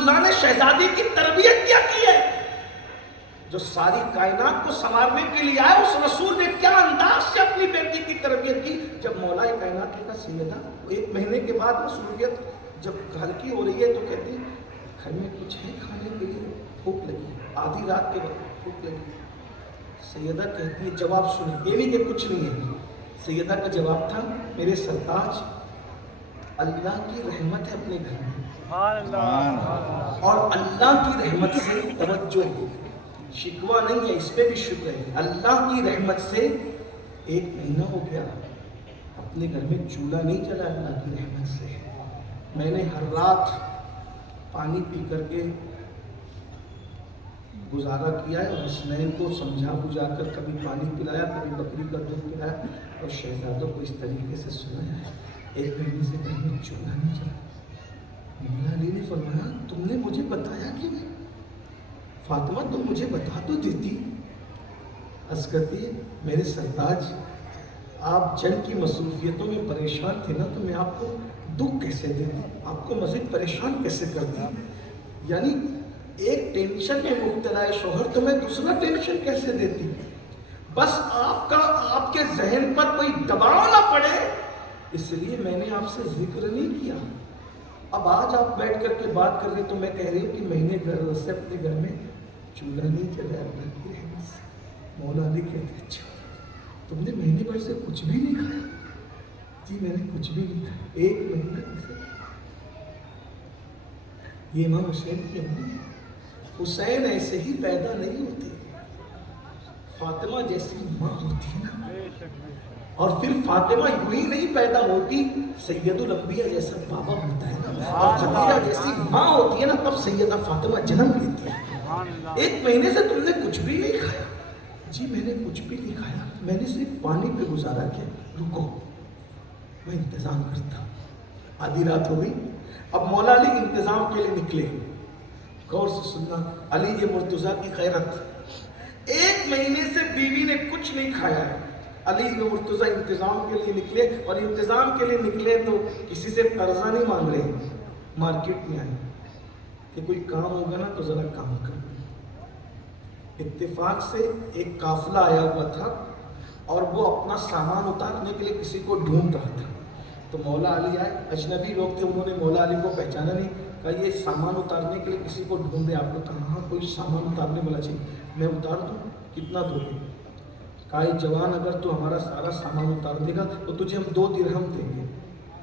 اللہ نے شہزادی کی تربیت کیا کی ہے؟ جو ساری کائنات کو سنوارنے کے لیے آئے، اس رسول نے کیا انداز سے اپنی بیٹی کی تربیت کی. جب مولا کائنات کا سیدہ 1 مہینے کے بعد مسؤولیت جب ہلکی ہو رہی ہے تو کہتی گھر میں کچھ ہے کھانے کے لیے؟ بھوک لگی، آدھی رات کے وقت بھوک لگی. سیدہ کہتی ہے، جواب سنیں، یہ نہیں کہ کچھ نہیں ہے. سیدہ کا جواب تھا، میرے سرتاج اللہ کی رحمت ہے اپنے گھر میں، اور اللہ کی رحمت سے توجہ ہے، شکوہ نہیں ہے، اس پہ بھی شکر ہے. اللہ کی رحمت سے 1 مہینہ ہو گیا اپنے گھر میں چولہا نہیں جلا. اللہ کی رحمت سے میں نے ہر رات پانی پی کر کے گزارا کیا ہے، اور حسنین کو سمجھا بجھا کر کبھی پانی پلایا، کبھی بکری کا دودھ پلایا، اور شہزادوں کو اس طریقے سے سنایا ہے. 1 مہینے سے گھر میں چولہا نہیں جلا. مولا علی نے فرمایا، تم نے مجھے بتایا کیوں نہیں؟ فاطمہ تم مجھے بتا تو دیتی. عرض کرتی ہے، میرے سرتاج آپ جنگ کی مصروفیتوں میں پریشان تھے نا، تو میں آپ کو دکھ کیسے دیتی، آپ کو مزید پریشان کیسے کرتی. یعنی ایک ٹینشن میں مبتلا ہے شوہر، تو میں دوسرا ٹینشن کیسے دیتی. بس آپ کے ذہن پر کوئی دباؤ نہ پڑے، اس لیے میں نے آپ سے ذکر نہیں کیا. اب آج آپ بیٹھ کر کے بات کر رہے تو میں کہہ رہی ہوں کہ مہینے گھر سے اپنے گھر میں چولہا نہیں جلایا اللہ کی رحمت سے. مولا علی کہتے، اچھا تم نے مہینے بھر سے کچھ بھی نہیں کھایا؟ جی میں نے کچھ بھی نہیں کھایا. 1 مہینہ کیسے؟ یہ امام حسین کی امی ہے. حسین ایسے ہی پیدا نہیں ہوتے، فاطمہ جیسی ماں ہوتی ہے نا. اور پھر فاطمہ یوں ہی نہیں پیدا ہوتی، سید الانبیاء جیسا بابا ہوتا ہے نا، اور خدیجہ جیسی ماں ہوتی ہے نا، تب سیدہ فاطمہ جنم لیتی ہے. 1 مہینے سے تم نے کچھ بھی نہیں کھایا؟ جی میں نے کچھ بھی نہیں کھایا، میں نے صرف پانی پہ گزارا کیا. رکو میں انتظام کرتا. آدھی رات ہو گئی. اب مولا علی انتظام کے لیے نکلے. غور سے سننا، علی یہ مرتضیٰ کی خیرت. 1 مہینے سے بیوی نے کچھ نہیں کھایا ہے. علی یہ مرتضیٰ انتظام کے لیے نکلے، اور انتظام کے لیے نکلے تو کسی سے قرضہ نہیں مانگ رہے. مارکیٹ میں آئے کہ کوئی کام ہوگا نا تو ذرا کام کر. اتفاق سے ایک قافلہ آیا ہوا تھا، اور وہ اپنا سامان اتارنے کے لیے کسی کو ڈھونڈ رہا تھا. تو مولا علی آئے. اجنبی لوگ تھے، انہوں نے مولا علی کو پہچانا نہیں. کہا یہ سامان اتارنے کے لیے کسی کو ڈھونڈے آپ لوگ. کہا ہاں کوئی سامان اتارنے والا چاہیے. میں اتار دوں؟ کتنا دو گے؟ کہا جوان اگر تو ہمارا سارا سامان اتار دے گا تو تجھے ہم 2 درہم دیں گے.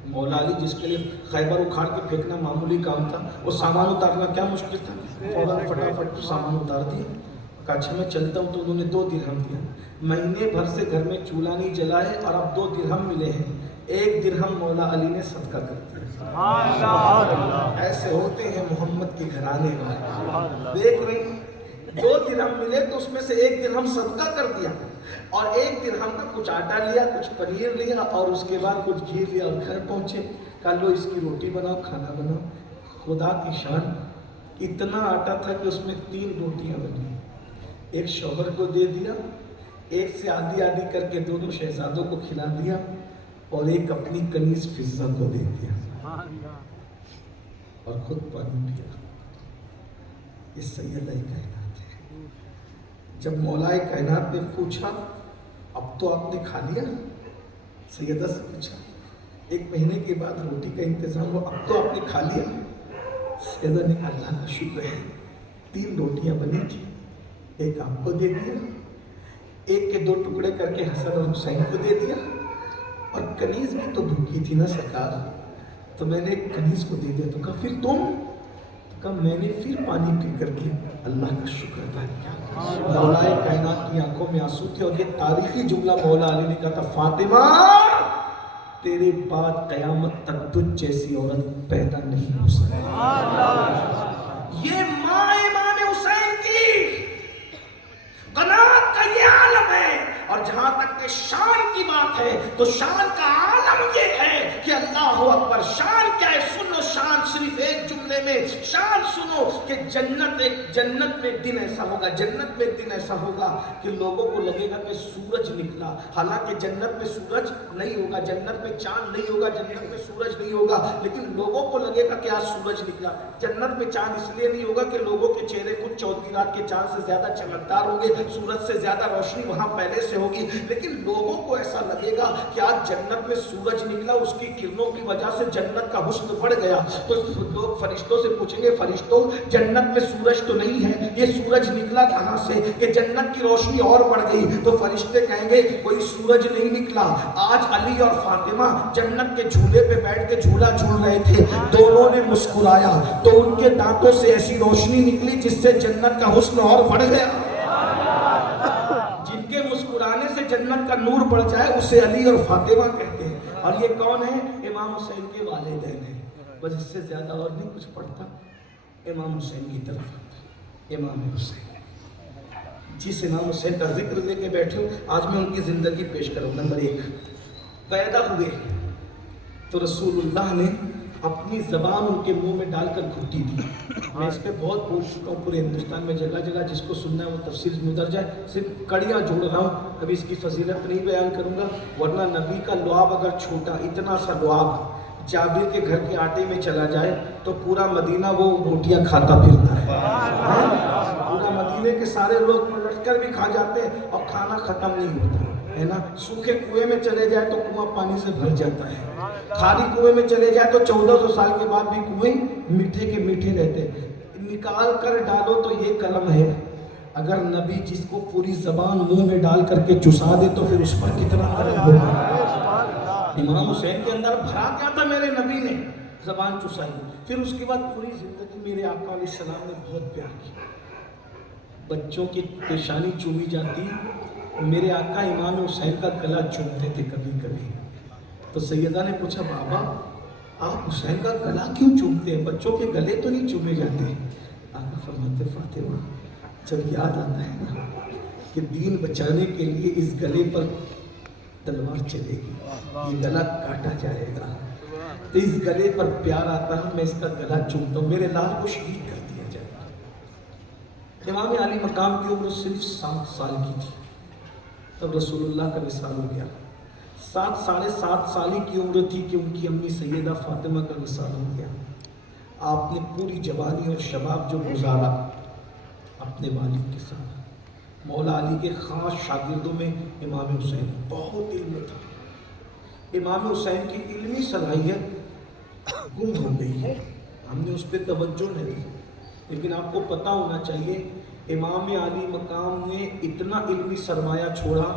مولا علی جس کے لیے خیبر اکھاڑ کے پھینکنا معمولی کام تھا، وہ سامان اتارنا کیا مشکل تھا. فوراً فٹافٹ سامان اتار دیا. کہا اچھا میں چلتا ہوں. تو انہوں نے 2 درہم دیا. مہینے بھر سے گھر میں چولہا نہیں جلا ہے، اور اب 2 درہم ملے ہیں. 1 درہم مولا علی نے صدقہ کر دیا. ایسے ہوتے ہیں محمد کے گھرانے والے. دیکھ رہے 2 درہم ملے تو اس میں سے 1 درہم صدقہ کر دیا، اور 1 درہم کا کچھ آٹا لیا، کچھ پنیر لیا، اور اس کے بعد کچھ گھی لیا، اور گھر پہنچے. کہا لو اس کی روٹی بناؤ، کھانا بناؤ. خدا کی شان، اتنا آٹا تھا کہ اس میں 3 روٹیاں بنی. ایک شوہر کو دے دیا، ایک سے آدھی آدھی کر کے 2 شہزادوں کو کھلا دیا، اور ایک اپنی کنیز فضہ کو دے دیا، اور خود پانی پیا. یہ سیدہ کائنات ہے. جب مولا کائنات نے پوچھا اب تو آپ نے کھا لیا؟ سیدہ سے پوچھا 1 مہینے کے بعد روٹی کا انتظام ہوا، اب تو آپ نے کھا لیا؟ سیدہ نے اللہ کا شکر ہے، 3 روٹیاں بنی تھی، ایک آپ کو دے دیا، ایک کے 2 ٹکڑے کر کے حسن اور حسین کو دے دیا، اور کنیز بھی تو بھوکی تھی نا سرکار، تو میں نے ایک کنیز کو دے دیا. تو کہا پھر تم؟ تو کہا میں نے پھر پانی پی کر کے اللہ کا شکر ادا کیا. مولا کائنات کی آنکھوں میں آنسو تھے، اور یہ تاریخی جملہ مولا علی نے کہا تھا، فاطمہ تیرے بعد قیامت تک تجھ جیسی عورت پیدا نہیں ہو سکتی. یہ ماں امام حسین کی قناعت کا یہ عالم ہے. اور جہاں تک کہ شان کی بات ہے تو شان کا عالم یہ ہے کہ اللہ اکبر. شان کیا ہے؟ سن لو. شان صرف ایک جملے میں चांद सुनो कि जन्नत में एक दिन ऐसा होगा, जन्नत में एक दिन ऐसा होगा कि लोगों को लगेगा कि सूरज निकला। हालांकि जन्नत में सूरज नहीं होगा, जन्नत में चांद नहीं होगा, जन्नत में सूरज नहीं होगा, लेकिन लोगों को लगेगा कि आज सूरज निकला। जन्नत में चांद इसलिए नहीं होगा कि लोगों के चेहरे कुछ चौथी रात के चांद से ज्यादा चमकदार होंगे, सूरज से ज्यादा रोशनी वहां पहले से होगी, लेकिन लोगों को ऐसा लगेगा कि आज जन्नत में सूरज निकला, उसकी किरणों की वजह से जन्नत का हुस्न बढ़ गया। तो लोग फरिश्तों से पूछेंगे, फरिश्तों जन्नत में सूरज तो नहीं है, ये सूरज निकला कहां से कि जन्नत की रोशनी और बढ़ गई? तो फरिश्ते कहेंगे कोई सूरज नहीं निकला, आज अली और फातिमा जन्नत के झूले पे बैठ के झूला झूल रहे थे, दोनों ने मुस्कुराया तो उनके दांतों से ऐसी रोशनी निकली जिससे जन्नत का हुस्न और बढ़ गया। जिनके मुस्कुराने से जन्नत का नूर बढ़ जाए उसे अली और फातिमा कहते हैं। और ये कौन है? इमाम हुसैन के वालिदैन हैं। बस इससे ज्यादा और नहीं कुछ पढ़ता, इमाम हुसैन की तरफ आता। इमाम हुसैन, जिस इमाम हुसैन का जिक्र लेके बैठे हो, आज मैं उनकी जिंदगी पेश करूँ। नंबर 1, पैदा हुए तो रसूलुल्लाह ने अपनी जबान उनके मुंह में डालकर घुट्टी दी। मैं इस पे बहुत बोल चुका हूँ, पूरे हिंदुस्तान में जगह जगह, जिसको सुनना है वो तफसीर में उतर जाए, सिर्फ कड़ियाँ जोड़ रहा हूँ, कभी इसकी फजीलत नहीं बयान करूँगा। वरना नबी का लुआब अगर छोटा, इतना सा लुआब जाबिर के घर के आटे में चला जाए तो पूरा मदीना वो रोटियां खाता फिरता है। पूरा मदीने के सारे लोग पलट कर भी खा जाते हैं और खाना खत्म नहीं होता है ना। सूखे कुएं में चले जाए तो कुआं पानी से भर जाता है, खाली कुएं में चले जाए तो 1400 साल के बाद भी कुएं मीठे के मीठे रहते हैं। निकाल कर डालो तो ये कलम है, अगर नबी जिसको पूरी जबान मुंह में डाल करके चुसा दे तो फिर उस पर कितना कलम होगा। इमाम हुसैन के अंदर भरा क्या था? मेरे नबी ने जबान चुसाई, फिर उसके बाद पूरी जिंदगी मेरे आका अलैहिस्सलाम ने बहुत प्यार किया। बच्चों की पेशानी चूमी जाती, मेरे आका इमाम हुसैन का गला चूमते थे कभी कभी। तो सैयदा ने पूछा, बाबा आप हुसैन का गला क्यों चूमते हैं? बच्चों के गले तो नहीं चूमे जाते? आका फरमाते, फातिमा जब याद आता है ना कि दीन बचाने के लिए इस गले पर तलवार चलेगी, ये गला काटा जाएगा, तो इस गले पर प्यार आता है, मैं इसका गला चूमता हूँ, मेरे लाल को शहीद कर दिया जाएगा। इमाम अली मकाम की उम्र सिर्फ 7 साल की थी तब रसूलुल्लाह का विसाल हो गया। 7 साढ़े 7 साल की उम्र थी कि उनकी अम्मी सैयदा फातिमा का विसाल हो गया। आपने पूरी जवानी और शबाब जो गुजारा अपने वालिद के साथ, मौला अली के ख़ास शागिर्दों में इमाम हुसैन बहुत इल्म था। इमाम हुसैन की इल्मी सलाहियत गुम हो गई है, हमने उस पर तवज्जो नहीं दी। लेकिन आपको पता होना चाहिए इमाम अली मकाम ने इतना इल्मी सरमाया छोड़ा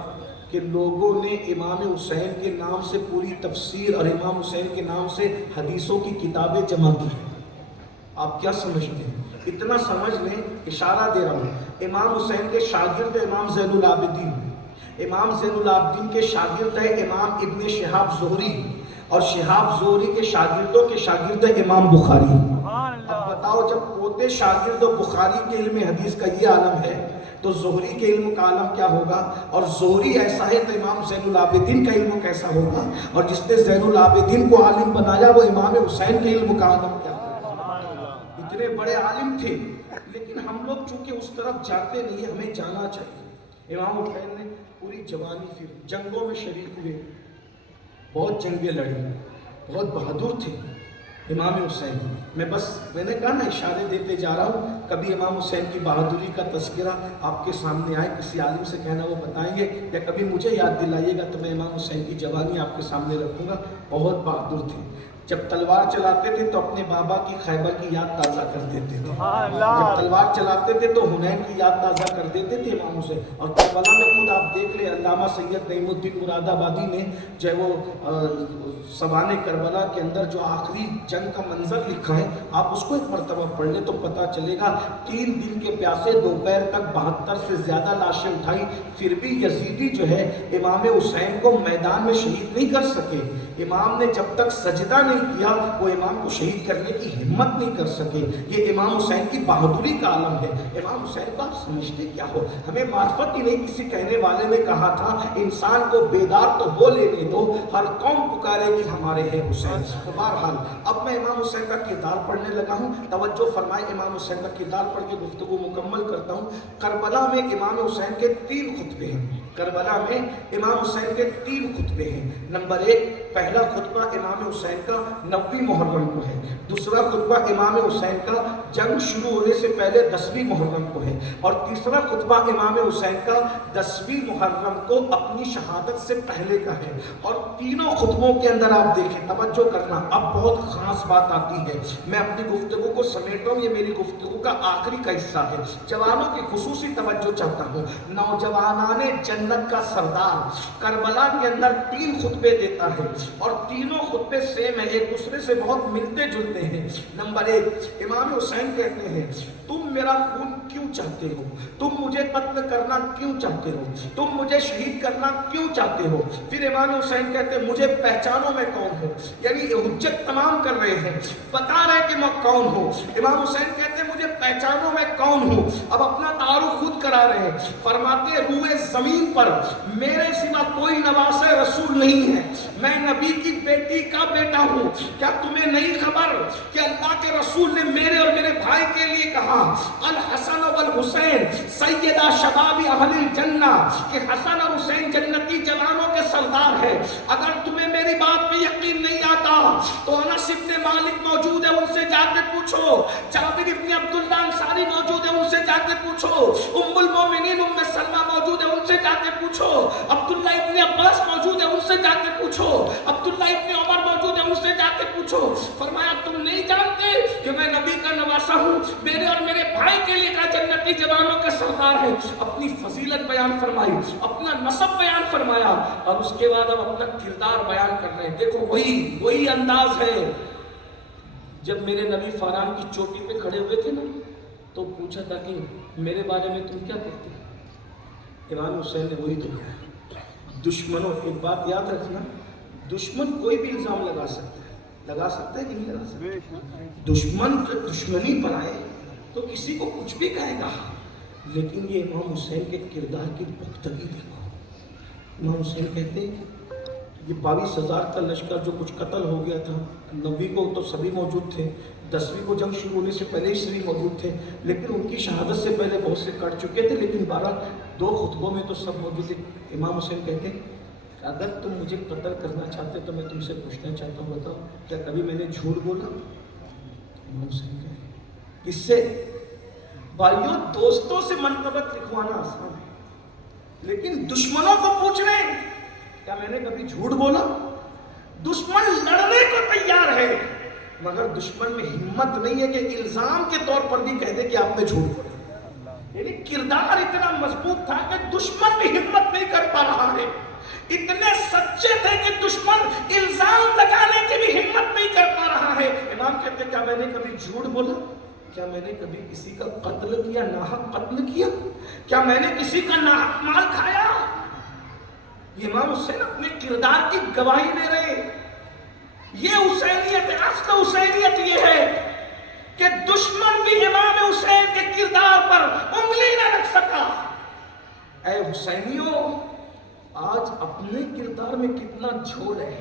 कि लोगों ने इमाम हुसैन के नाम से पूरी तफसीर और इमाम हुसैन के नाम से हदीसों की किताबें जमा की। आप क्या समझते हैं? इतना समझ लें, इशारा दे रहा हूँ, इमाम हुसैन के शागिर्द इमाम ज़ैनुल आबिदीन, इमाम ज़ैनुल आबिदीन के शागिर्द है इमाम इब्न शिहाब ज़ुहरी, और शिहाब ज़ुहरी के शागिर्दों के शागिर्द है इमाम बुखारी। अब बताओ, जब पोते शागिर्द बुखारी के इल्म हदीस का ये आलम है तो ज़ुहरी के इल्म का आलम क्या होगा? और ज़ुहरी ऐसा है तो इमाम ज़ैनुल आबिदीन का इल्म कैसा होगा? और जिसने ज़ैनुल आबिदीन को आलिम बनाया वो इमाम हुसैन के इल्म का आलम क्या होगा? इतने बड़े आलिम थे, लेकिन हम लोग चूंकि उस तरफ जाते नहीं, हमें जाना चाहिए। इमाम हुसैन ने पूरी जवानी फिर जंगों में शरीक हुए, बहुत जंगें लड़ी, बहुत बहादुर थे इमाम हुसैन। मैंने कहा ना, इशारे देते जा रहा हूँ, कभी इमाम हुसैन की बहादुरी का तस्करा आपके सामने आए, किसी आलिम से कहना वो बताएंगे, या कभी मुझे याद दिलाइएगा तो मैं इमाम हुसैन की जवानी आपके सामने रखूँगा। बहुत बहादुर थे, जब तलवार चलाते थे तो अपने बाबा की खैबर की याद ताज़ा कर देते थे, जब तलवार चलाते थे तो हुनैन की याद ताज़ा कर देते थे इमाम हुसैन। और करबला में खुद आप देख ले, अल्लामा सैयद नईमुद्दीन मुरादाबादी ने जो वो सवाने करबला के अंदर जो आखिरी जंग का मंजर लिखा है, आप उसको एक मरतबा पढ़ ले तो पता चलेगा। 3 दिन के प्यासे दोपहर तक 72 से ज़्यादा लाशें उठाई, फिर भी यजीदी जो है इमाम हुसैन को मैदान में शहीद नहीं कर सके। इमाम ने जब तक सजदा नहीं नहीं किया, वो इमाम को शहीद करने की हिम्मत नहीं कर सके। ये इमाम हुसैन की बहादुरी का आलम है। इमाम हुसैन को आप समझते क्या हो? हमें मार्फत ही नहीं, किसी कहने वाले ने कहा था इंसान को बेदार तो हो लेने दो, हर कौम पुकारेगी हमारे हैं हुसैन। तो बहरहाल अब मैं इमाम हुसैन का किरदार पढ़ने लगा हूँ। तवज्जो फरमाए, इमाम हुसैन का किरदार पढ़ के गुफ्तगू मुकम्मल करता हूँ। करबला में इमाम हुसैन के 3 खुतबे हैं। करबला में इमाम हुसैन के 3 खुतबे हैं। नंबर 1, पहला खुतबा इमाम हुसैन का 9वीं मुहर्रम को है। दूसरा खुतबा इमाम हुसैन का जंग शुरू होने से पहले 10वीं मुहर्रम को है। और तीसरा खुतबा इमाम हुसैन का 10वीं मुहर्रम को अपनी शहादत से पहले का है। और तीनों खुतबों के अंदर आप देखें, तवज्जो करना, अब बहुत खास बात आती है। मैं अपनी गुफ्तगू को समेट रहा हूँ, ये मेरी गुफ्तगू का आखिरी का हिस्सा है। जवानों की खुसूसी तवज्जो चाहता हूँ। नौजवानाने जन्नत का सरदार करबला के अंदर 3 खुतबे देता है और तीनों खुतबे सेम है, एक दूसरे से बहुत मिलते जुलते हैं। नंबर 1, इमाम हुसैन कहते हैं, तुम मेरा खून क्यों चाहते हो? तुम मुझे कत्ल करना क्यों चाहते हो? तुम मुझे शहीद करना क्यों चाहते हो? फिर इमाम हुसैन कहते हैं, मुझे पहचानो मैं कौन हूँ। यानी हुज्जत तमाम कर रहे हैं, बता रहे कि मैं कौन हूँ। इमाम हुसैन कहते हैं, मुझे पहचानो मैं कौन हूँ। अब अपना तारुफ खुद करा रहे हैं। फरमाते हैं, रूए जमीन पर मेरे सिवा कोई नवासे रसूल नहीं है, मैं नबी की बेटी का बेटा हूँ। क्या तुम्हें नहीं खबर कि अल्लाह के रसूल ने मेरे और मेरे भाई के लिए कहा, अल हसन वल हुसैन सैयदा शबाबी अहलिल जन्ना, कि हसन और हुसैन जन्नती जवानों के सरदार है। अगर तुम्हें मेरी बात पे यकीन नहीं आता तो अनस इब्न मालिक मौजूद है, उनसे जाके पूछो। जाबिर इब्न अब्दुल्ला अंसारी मौजूद है, उनसे जाके पूछो। उम्मुल मोमिनीन उम्मे सलमा मौजूद है, उनसे जाके पूछो। अब्दुल्ला इब्न अब्बास मौजूद है, उनसे जाके पूछो। अब्दुल्ला इब्न उमर मौजूद है, उनसे जाके पूछो। फरमाया, तुम नहीं जानते कि मैं नबी का नवासा हूँ, मेरे और मेरे भाई के लिए का जन्नती जवानों का सरदार है। अपनी फजीलत बयान फरमाई, अपना नसब बयान फरमाया और उसके बाद अब अपना किरदार बयान कर रहे हैं। देखो वही अंदाज है। जब मेरे नबी फारान की चोटी पे खड़े हुए थे ना, तो पूछा था कि मेरे बारे में तुम क्या कहते हो? इमाम हुसैन ने वही तो कहा। दुश्मनों, एक बात याद रखना, दुश्मन कोई भी इल्जाम लगा सकता है कि नहीं लगा सकता। दुश्मन दुश्मनी पर आए तो किसी को कुछ भी कहेगा, लेकिन ये इमाम हुसैन के किरदार की पुख्तगी देखो। इमाम हुसैन कहते हैं, ये 22,000 का लश्कर जो कुछ कत्ल हो गया था, 9वीं को तो सभी मौजूद थे, 10वीं को जंग शुरू होने से पहले ही सभी मौजूद थे, लेकिन उनकी शहादत से पहले बहुत से कट चुके थे, लेकिन 2 खुतबों में तो सब मौजूद थे। इमाम हुसैन कहते हैं, अगर तुम मुझे कत्ल करना चाहते तो मैं तुमसे पूछना चाहता हूँ, बताओ क्या कभी मैंने झूठ बोला? इमाम हुसैन कहते, किससे? भाइयों, दोस्तों से मनकबत लिखवाना आसान है, लेकिन दुश्मनों को पूछ रहे हैं क्या मैंने कभी झूठ बोला? दुश्मन लड़ने को तैयार है, मगर दुश्मन में हिम्मत नहीं है कि इल्जाम के तौर पर भी कह दे कि आपने झूठ बोला। यानी किरदार इतना मजबूत था कि दुश्मन भी हिम्मत नहीं कर पा रहा है। इतने सच्चे थे कि दुश्मन इल्जाम लगाने की भी हिम्मत नहीं कर पा रहा है। इमाम कहते, क्या मैंने कभी झूठ बोला? क्या मैंने कभी किसी का कत्ल किया, नाहक कत्ल किया? क्या मैंने किसी का नाहक माल खाया? इमाम हुसैन अपने किरदार की गवाही दे रहे। ये हुसैनियत, असल हुसैनियत ये है कि दुश्मन भी इमाम हुसैन के किरदार पर उंगली न रख सका। ऐ हुसैनियों, आज अपने किरदार में कितना झोल है,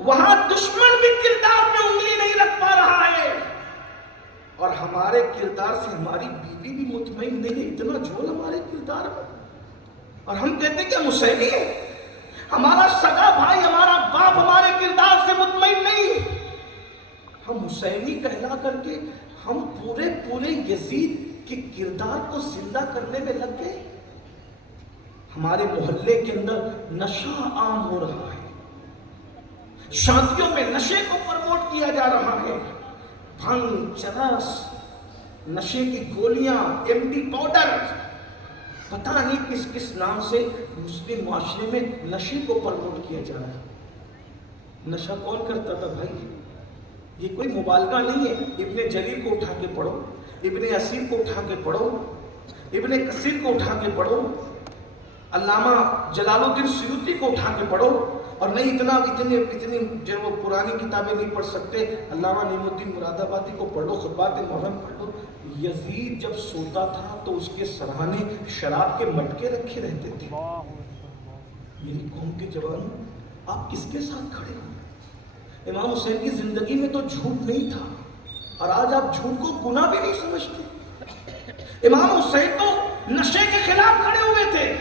वहां दुश्मन भी किरदार पे उंगली नहीं रख पा रहा है, और हमारे किरदार से हमारी बीवी भी मुतमईन नहीं है। इतना झोल हमारे किरदार में, और हम कहते हैं कि हम हुसैनी है। हमारा सगा भाई, हमारा बाप हमारे किरदार से मुतमईन नहीं। हम हुसैनी कहला करके हम पूरे यजीद के किरदार को जिंदा करने में लग गए। हमारे मोहल्ले के अंदर नशा आम हो रहा है, शादियों में नशे को प्रमोट किया जा रहा है। भंग, चरस, नशे की गोलियां, एमडी पाउडर, पता नहीं किस किस नाम से मुस्लिम माशरे में नशे को प्रमोट किया जा रहा है। नशा कौन करता था भाई? ये कोई मुबालगा नहीं है। इब्ने जरीर को उठा के पढ़ो, इब्ने असीर को उठा के पढ़ो, इब्ने कसीर को उठा के पढ़ो, अल्लामा जलालुद्दीन सुयूती को उठा के पढ़ो, اور نہیں اتنی جو وہ پرانی کتابیں نہیں پڑھ سکتے، علامہ نعیم الدین مرادآبادی کو پڑھ لو، خطبات محرم پڑھ لو۔ یزید جب سوتا تھا تو اس کے سرہانے شراب کے مٹکے رکھے رہتے تھے۔ میری قوم کے جوانوں، آپ کس کے ساتھ کھڑے ہو؟ امام حسین کی زندگی میں تو جھوٹ نہیں تھا، اور آج آپ جھوٹ کو گناہ بھی نہیں سمجھتے۔ امام حسین تو نشے کے خلاف کھڑے ہوئے تھے،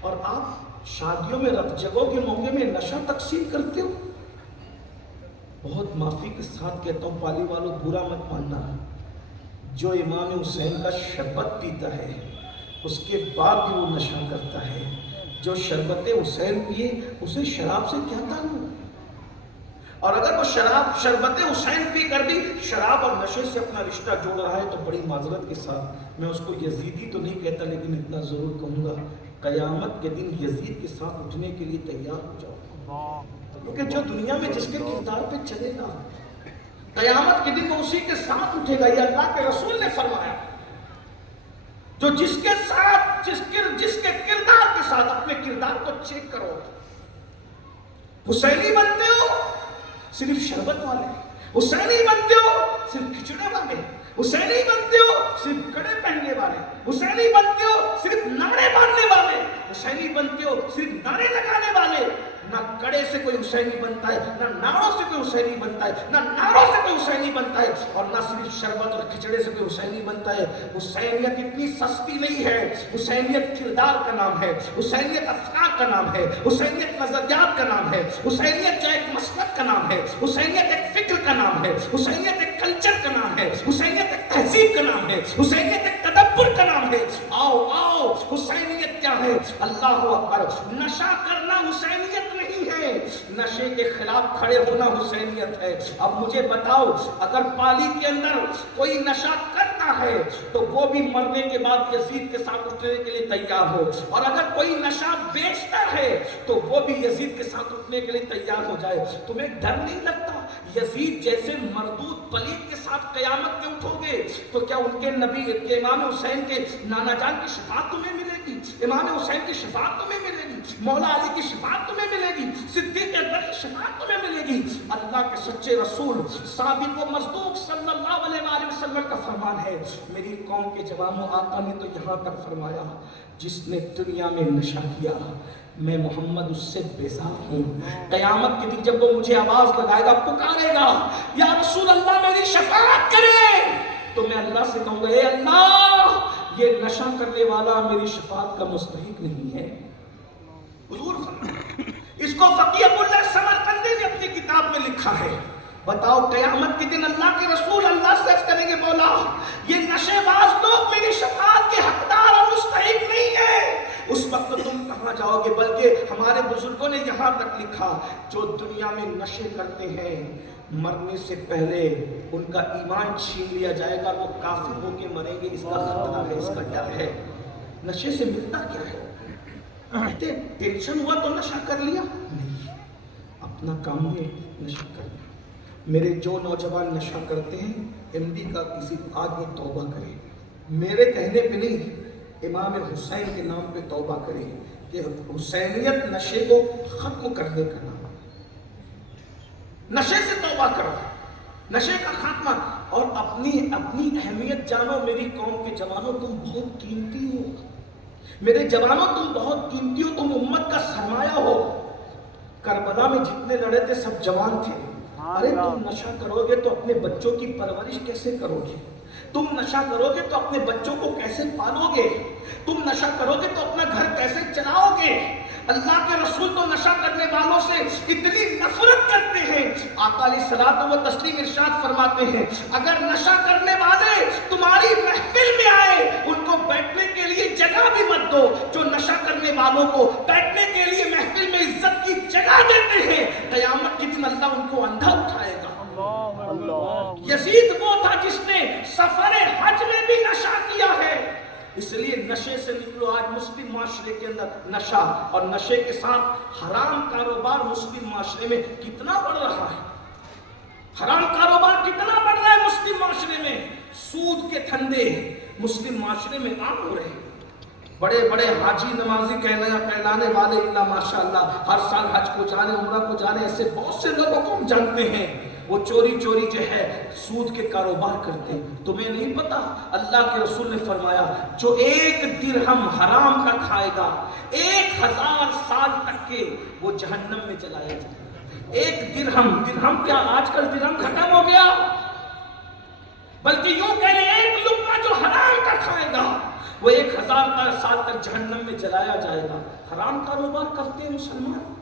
اور آپ شادیوں میں رت جگہوں کے موقع میں نشہ تقسیم کرتے ہو۔ بہت معافی کے ساتھ کہتا ہوں، پالی والوں برا مت ماننا، جو امام حسین کا شربت پیتا ہے اس کے بعد بھی وہ نشہ کرتا ہے۔ جو شربت حسین پیے اسے شراب سے کیا تعلق؟ اور اگر وہ شربت حسین پی کر بھی شراب اور نشے سے اپنا رشتہ جوڑ رہا ہے تو بڑی معذرت کے ساتھ میں اس کو یزیدی تو نہیں کہتا، لیکن اتنا ضرور کہوں گا، قیامت کے دن یزید کے ساتھ اٹھنے کے لیے تیار ہو جاؤ، کیونکہ جو دنیا میں جس کے کردار پہ چلے گا قیامت کے دن وہ اسی کے ساتھ اٹھے گا۔ یہ اللہ کے رسول نے فرمایا، جو جس کے کردار کے ساتھ اپنے کردار کو چیک کرو۔ حسینی بنتے ہو صرف شربت والے، حسینی بنتے ہو صرف کھچڑے والے، حسینی بنتے ہو صرف کڑے پہننے والے، حسینی بنتے ہو صرف نعرے باندھنے والے، حسینی بنتے ہو صرف نعرے لگانے والے۔ نہ کڑے سے کوئی حسینی بنتا ہے، نہ نعروں سے کوئی حسینی بنتا ہے، نہ نعروں سے کوئی حسینی بنتا ہے، اور نہ صرف شربت اور کھچڑے سے کوئی حسینی بنتا ہے۔ حسینیت اتنی سستی نہیں ہے، حسینیت کردار کا نام ہے، حسینیت افکار کا نام ہے، حسینیت نظریات کا نام ہے، حسینیت جو ایک مسلک کا نام ہے، حسینیت ایک فکر کا نام ہے، حسینیت ایک کلچر کا نام ہے، حسینیت ایک تہذیب کا نام ہے، حسینیت ایک تدبر کا نام ہے۔ آؤ آؤ، حسینیت کیا ہے؟ اللہ اکبر! نشہ کرنا حسینیت نہیں ہے، نشے کے خلاف کھڑے ہونا حسینیت ہے۔ اب مجھے بتاؤ، اگر پالی کے اندر کوئی نشہ کرتا ہے تو وہ بھی مرنے کے بعد یزید کے ساتھ اٹھنے کے لیے تیار ہو، اور اگر کوئی نشہ بیچتا ہے تو وہ بھی یزید کے ساتھ اٹھنے کے لیے تیار ہو جائے۔ تمہیں ڈر نہیں لگتا؟ یزید جیسے مردود پلید کے ساتھ قیامت میں اٹھو گے تو کیا ان کے نبی کے امام حسین کے نانا جان کی شفاعت تمہیں ملے گی؟ امام حسین کی شفاعت تمہیں ملے گی؟ مولا علی کی شفاعت تمہیں ملے گی؟ صدیق اکبر کی شفاعت تمہیں ملے گی؟ اللہ کے سچے رسول صادق و مصدوق صلی اللہ علیہ وآلہ وسلم کا فرمان ہے، میری قوم کے جوانوں، آقا نے تو یہاں تک فرمایا، جس نے دنیا میں نشہ کیا میں محمد اس سے بیزار ہوں۔ قیامت کے دن جب وہ مجھے آواز لگائے گا، پکارے گا، یا رسول اللہ میری شفاعت کرے، تو میں اللہ سے کہوں گا، اے اللہ، یہ نشہ کرنے والا میری شفاعت کا مستحق نہیں ہے۔ حضور فرمایا، اس کو فقیہ ابو اللہ سمرقندی نے اپنی کتاب میں لکھا ہے۔ بتاؤ، قیامت کے دن اللہ کے رسول اللہ سے عرض کریں گے، مولا یہ نشے باز لوگ میری شفاعت کے حقدار اور مستحق نہیں ہے۔ اس وقت تم کہاں جاؤ گے؟ بلکہ ہمارے بزرگوں نے یہاں تک لکھا، جو دنیا میں نشے کرتے ہیں مرنے سے پہلے ان کا ایمان چھین لیا جائے گا، وہ کافر ہو کے مریں گے، اس کا خطرہ ہے، اس کا ڈر ہے۔ نشے سے ملتا کیا ہے؟ کہتے ٹینشن ہوا تو نشہ کر لیا؟ نہیں، اپنا کام ہے نشہ کرنا۔ میرے جو نوجوان نشہ کرتے ہیں، ایم ڈی کا کسی آدمی توبہ کرے، میرے کہنے پہ نہیں، امام حسین کے نام پہ توبہ کرے کہ حسینیت نشے کو ختم کرنے کا نام، نشے سے توبہ کرو، نشے کا خاتمہ، اور اپنی اہمیت جانو۔ میری قوم کے جوانوں، تم بہت قیمتی ہو، میرے جوانوں تم بہت قیمتی ہو، تم امت کا سرمایہ ہو۔ کربلا میں جتنے لڑے تھے سب جوان تھے۔ ارے تم نشہ کرو گے تو اپنے بچوں کی پرورش کیسے کرو گے؟ تم نشہ کرو گے تو اپنے بچوں کو کیسے پالو گے؟ تم نشہ کرو گے تو اپنا گھر کیسے چلاؤ گے؟ اللہ کے رسول تو نشہ کرنے والوں سے اتنی نفرت کرتے ہیں، آقا علیہ الصلوۃ والتسلیم ارشاد فرماتے ہیں، اگر نشہ کرنے والے تمہاری محفل میں آئے ان کو بیٹھنے کے لیے جگہ بھی مت دو۔ جو نشہ کرنے والوں کو بیٹھنے کے لیے محفل میں عزت کی جگہ دیتے ہیں، قیامت کے دن اللہ ان کو اندھا اٹھائے گا۔ یزید وہ تھا جس نے سفر حج میں بھی نشہ کیا ہے۔ اس لیے نشے سے نکلو۔ آج مسلم معاشرے کے اندر نشہ اور نشے کے ساتھ حرام کاروبار مسلم معاشرے میں کتنا بڑھ رہا ہے، حرام کاروبار کتنا بڑھ رہا ہے مسلم معاشرے میں۔ سود کے دھندے مسلم معاشرے میں عام ہو رہے ہیں۔ بڑے بڑے حاجی نمازی کہلانے والے اللہ ماشاءاللہ ہر سال حج کو جانے عمرہ کو جانے ایسے بہت سے لوگوں کو ہم جانتے ہیں وہ چوری چوری جو ہے سود کے کاروبار کرتے ہیں. تمہیں نہیں پتا اللہ کے رسول نے فرمایا جو 1 درہم حرام کا کھائے گا 1000 سال تک کے وہ جہنم میں چلایا جائے گا. 1 درہم کیا آج کل درہم ختم ہو گیا, بلکہ یوں کہ 1 لقمہ جو حرام کا کھائے گا وہ 1000 سال تک جہنم میں جلایا جائے گا. حرام کاروبار کرتے ہیں مسلمان.